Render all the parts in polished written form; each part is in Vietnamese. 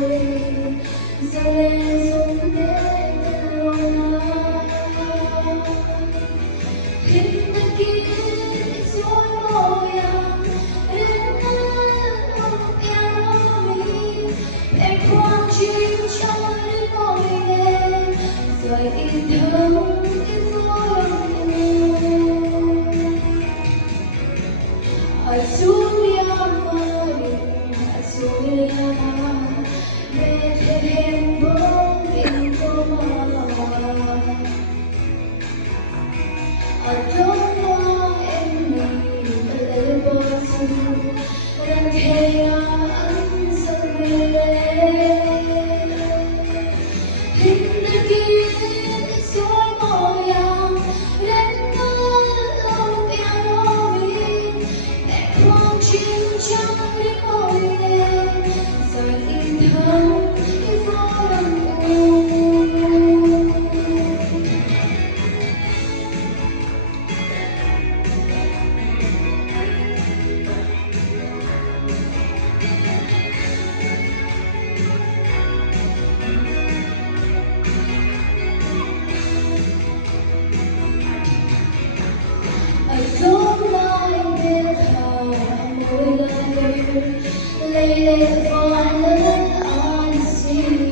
giờ lên giống đến 힘들게 소모야 내 백황 진짜를 보이네 rồi in thấu cái phố Azulia Maria Azulia Bethlehem bông in Roma ở đó em này lấy bao nhiêu đang theo anh dần lên 힘들게 소모야 내 눈으로 변호이 내 진짜를 보이네 rồi in thấu cái phố đông I don't like it how I'm going lately for I see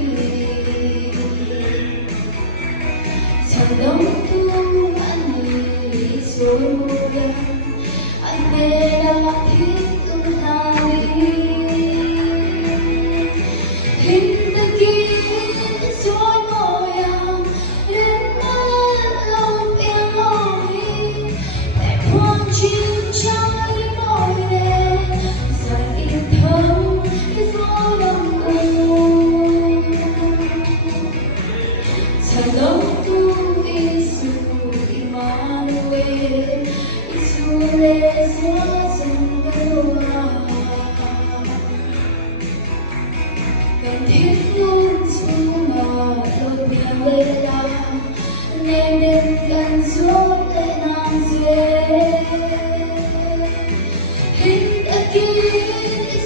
chẳng đông tu anh đi rồi anh về đã thiết tương ta đi 힘들게 소모야 진짜를 보이네 rồi in thấu cái phố đông chẳng đâu tu Giêsu Emmanuel Giêsu lê gió dần qua cần thiết luôn xuống mà lôi theo lên la nên đêm gần suốt lệ nam dê 힘들게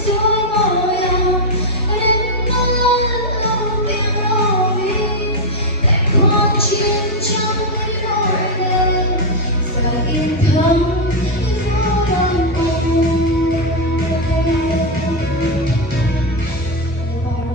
소모야 내 변호이 백원 진짜를 보이네 쌓인 疼